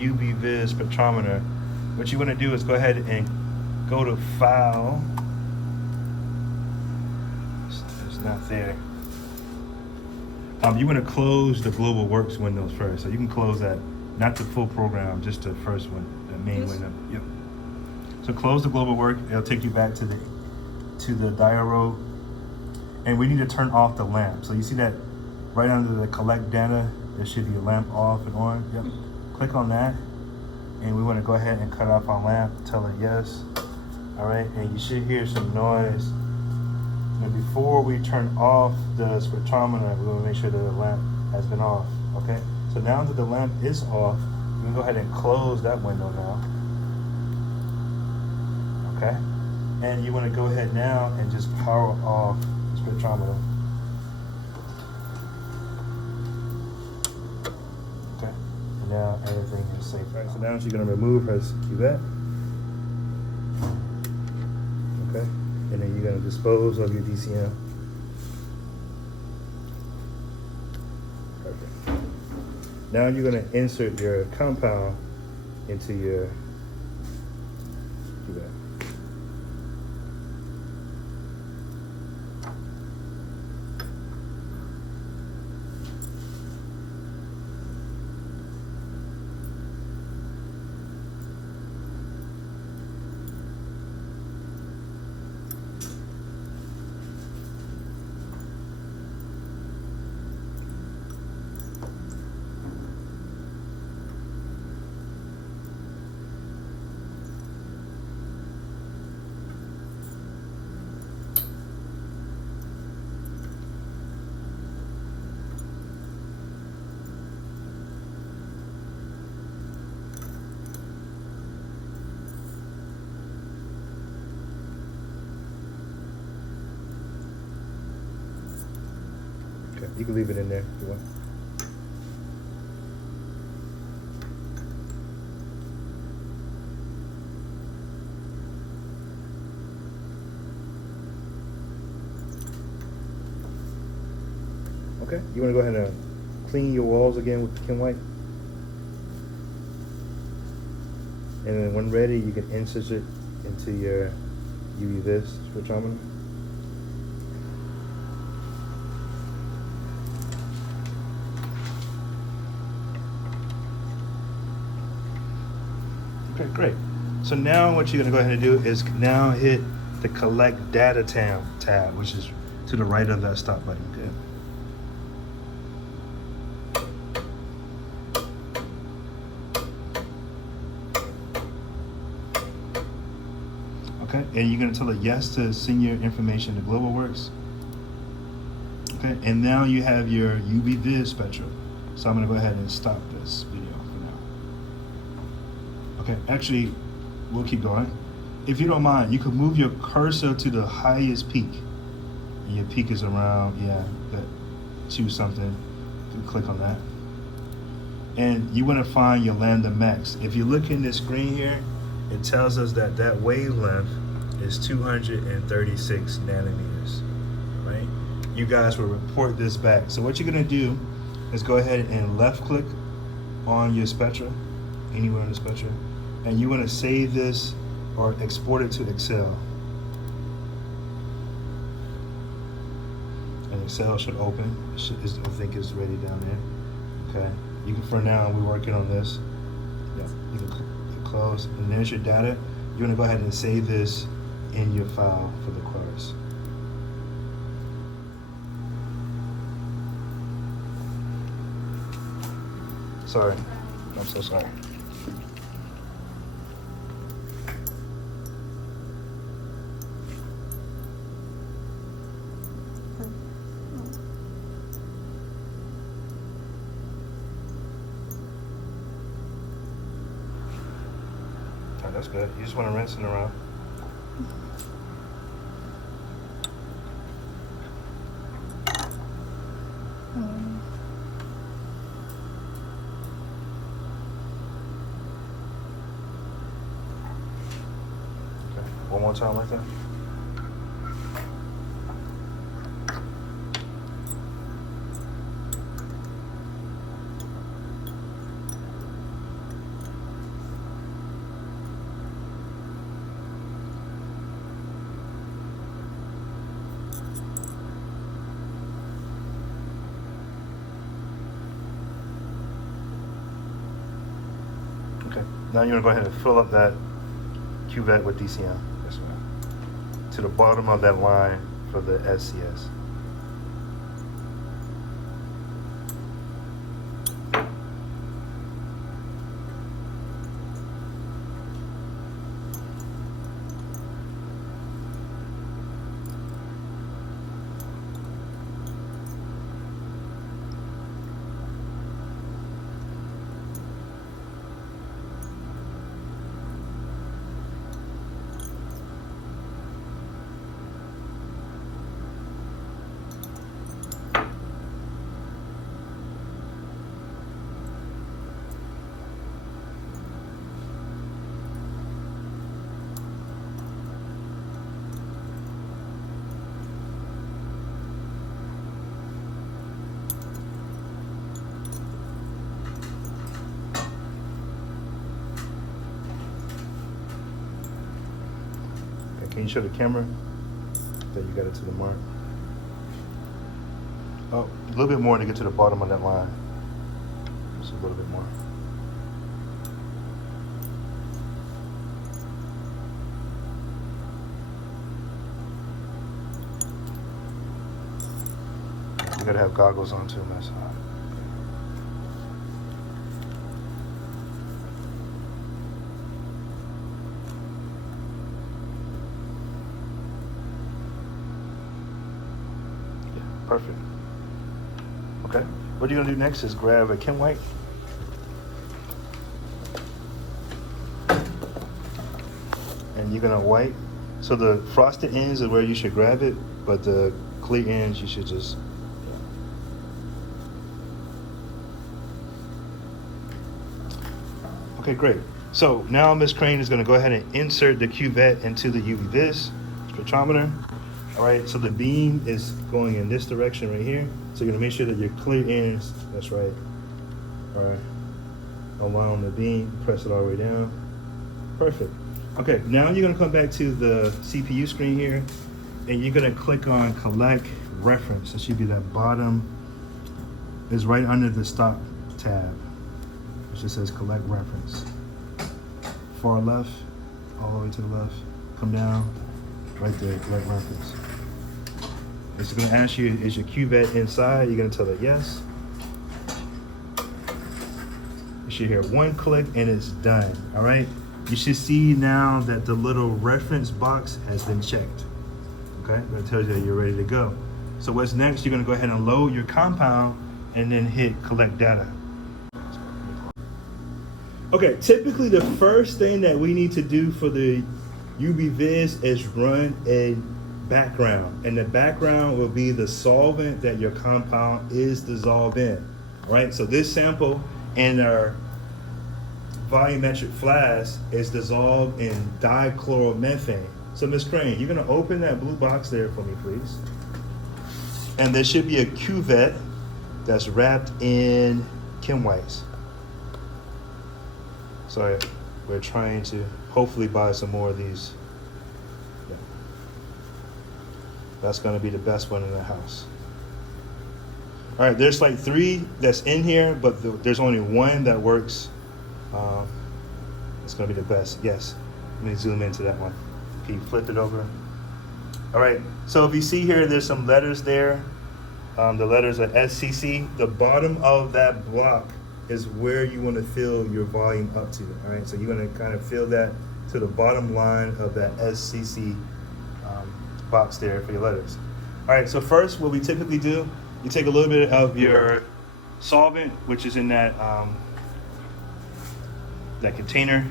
UV-Vis Spectrometer, what you want to do is go ahead and go to File. It's not there. You want to close the Global Works windows first. So you can close that, not the full program, just the first one, the main window. Yep. So close the Global Work. It'll take you back to the diode. And we need to turn off the lamp. So you see that right under the collect data, there should be a lamp off and on. Yep. Click on that. And we want to go ahead and cut off our lamp, tell it yes. All right, and you should hear some noise. And before we turn off the spectrometer, we want to make sure that the lamp has been off, okay? So now that the lamp is off, we can go ahead and close that window now, okay? And you want to go ahead now and just power off the spectrometer. Okay, and now everything is safe. All right, so now she's going to remove her cuvette. Okay, and then you're going to dispose of your DCM. Perfect. Now you're going to insert your compound into your cuvette. You can leave it in there if you want. Okay, you want to go ahead and clean your walls again with Kim White. And then when ready, you can insert it into your UV-Vis spectrometer. Okay, great. So now what you're gonna go ahead and do is now hit the collect data tab, which is to the right of that stop button. Okay, and you're gonna tell it yes to send your information to GlobalWorks. Okay, and now you have your UV-Vis spectrum. So I'm gonna go ahead and stop this video for now. Okay, actually, we'll keep going. If you don't mind, you could move your cursor to the highest peak. And your peak is around, yeah, choose something, click on that. And you wanna find your lambda max. If you look in this screen here, it tells us that that wavelength is 236 nanometers, right? You guys will report this back. So what you're gonna do is go ahead and left click on your spectra, anywhere on the spectra, and you wanna save this or export it to Excel. And Excel should open. I think it's ready down there. Okay, you can, for now, we're working on this. Yeah, you can close, and there's your data. You wanna go ahead and save this in your file for the course. Sorry, I'm so sorry. Oh, that's good. You just want to rinse it around. Okay, one more time like that. Okay, now you're gonna go ahead and fill up that cuvette with DCM. Yes, ma'am. To the bottom of that line for the SCS. Can you show the camera that you got it to the mark? Oh, a little bit more to get to the bottom of that line. Just a little bit more. You gotta have goggles on too, that's hot. Perfect. Okay. What you're gonna do next is grab a Chem wipe. And you're gonna wipe. So the frosted ends is where you should grab it, but the clear ends you should just. Okay, great. So now Ms. Crane is gonna go ahead and insert the cuvette into the UV-Vis spectrometer. All right, so the beam is going in this direction right here. So you're gonna make sure that your clear ends, that's right, all right, along the beam, press it all the way down. Perfect. Okay, now you're gonna come back to the CPU screen here, and you're gonna click on Collect Reference. It should be that bottom, is right under the Stop tab. It just says Collect Reference. Far left, all the way to the left, come down, right there, Collect Reference. It's gonna ask you, is your cuvette inside? You're gonna tell it yes. You should hear one click and it's done, all right? You should see now that the little reference box has been checked, okay? That tells you that you're ready to go. So what's next, you're gonna go ahead and load your compound and then hit collect data. Okay, typically the first thing that we need to do for the UV-Vis is run a background, and the background will be the solvent that your compound is dissolved in, right? So this sample in our volumetric flask is dissolved in dichloromethane. So Ms. Crane, you're gonna open that blue box there for me, please. And there should be a cuvette that's wrapped in Chem wipes. So we're trying to hopefully buy some more of these. Yeah. That's gonna be the best one in the house. All right, there's like 3 that's in here, but there's only 1 that works. It's gonna be the best, yes. Let me zoom into that one. Can you flip it over? All right, so if you see here, there's some letters there. The letters are SCC. The bottom of that block is where you wanna fill your volume up to, all right? So you're gonna kind of fill that to the bottom line of that SCC box there for your letters. All right, so first what we typically do, you take a little bit of your solvent, which is in that that container.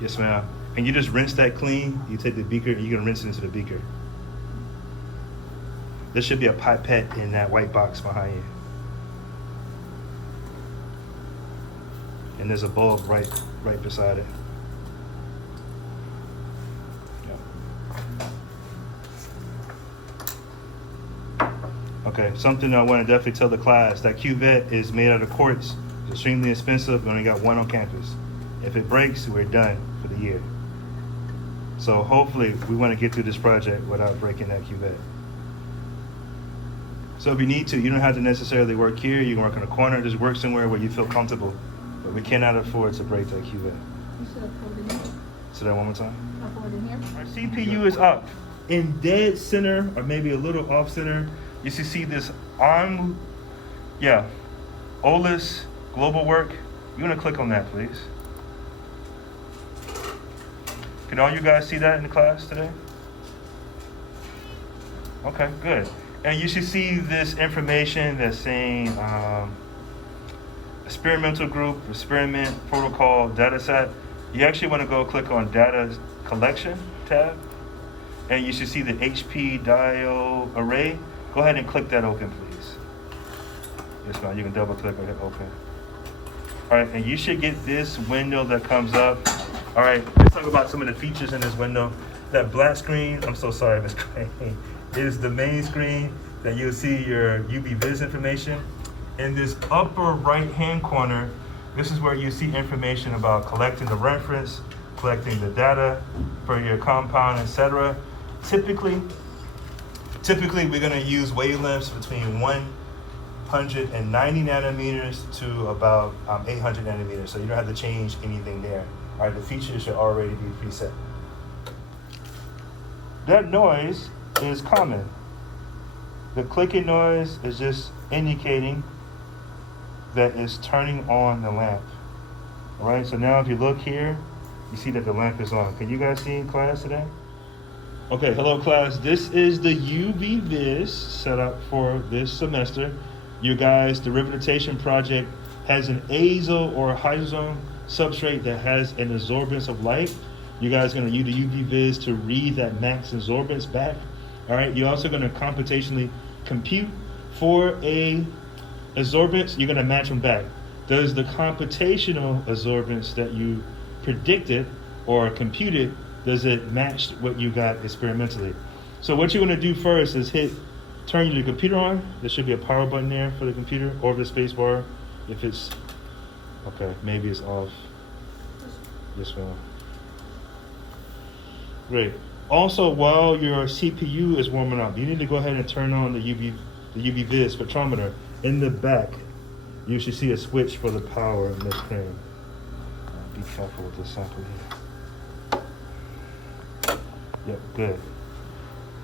Yes, ma'am. And you just rinse that clean. You take the beaker and you're gonna rinse it into the beaker. There should be a pipette in that white box behind you. And there's a bulb right beside it. Yeah. Okay, something I want to definitely tell the class, that cuvette is made out of quartz. It's extremely expensive. We only got 1 on campus. If it breaks, we're done for the year. So hopefully we want to get through this project without breaking that cuvette. So if you need to, you don't have to necessarily work here. You can work in a corner, just work somewhere where you feel comfortable But we cannot afford to break that QA. You should have pulled it in. Say that one more time. I pulled it in here. Our CPU is up. In dead center, or maybe a little off center, you should see this OLIS global work. You want to click on that, please. Can all you guys see that in the class today? Okay, good. And you should see this information that's saying experimental group, experiment, protocol, data set. You actually want to go click on data collection tab, and you should see the HP diode array. Go ahead and click that open, please. Yes, ma'am. You can double click on it open. All right, and you should get this window that comes up. All right, let's talk about some of the features in this window. That black screen, I'm so sorry, Ms. Crane, is the main screen that you'll see your UV-Vis information. In this upper right-hand corner, this is where you see information about collecting the reference, collecting the data for your compound, etc. Typically, we're gonna use wavelengths between 190 nanometers to about 800 nanometers, so you don't have to change anything there. All right, the features should already be preset. That noise is common. The clicking noise is just indicating that it's turning on the lamp. All right, so now if you look here, you see that the lamp is on. Can you guys see in class today? Okay, hello class. This is the UV-Vis setup for this semester. You guys, the derivatization project has an azo or hydrazone substrate that has an absorbance of light. You guys are gonna use the UV-Vis to read that max absorbance back. All right, you're also gonna computationally compute for a absorbance, you're gonna match them back. Does the computational absorbance that you predicted or computed, does it match what you got experimentally? So what you're gonna do first is turn your computer on. There should be a power button there for the computer, or the space bar. If it's, okay, maybe it's off. This one. Great. Also, while your CPU is warming up, you need to go ahead and turn on the UV-Vis spectrometer. In the back, you should see a switch for the power in this screen. Be careful with this sample here. Yep, good.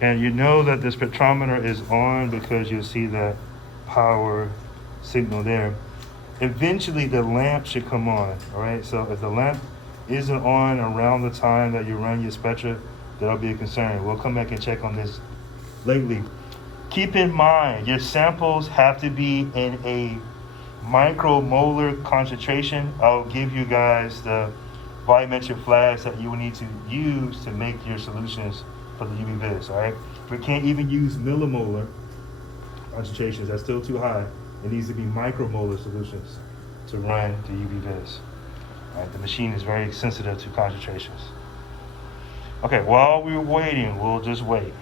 And you know that the spectrometer is on because you'll see that power signal there. Eventually, the lamp should come on, all right? So if the lamp isn't on around the time that you run your spectra, that'll be a concern. We'll come back and check on this lately. Keep in mind, your samples have to be in a micromolar concentration. I'll give you guys the volumetric flags that you will need to use to make your solutions for the UV-Vis, all right? We can't even use millimolar concentrations. That's still too high. It needs to be micromolar solutions to run the UV-Vis. All right, the machine is very sensitive to concentrations. Okay, while we're waiting, we'll just wait.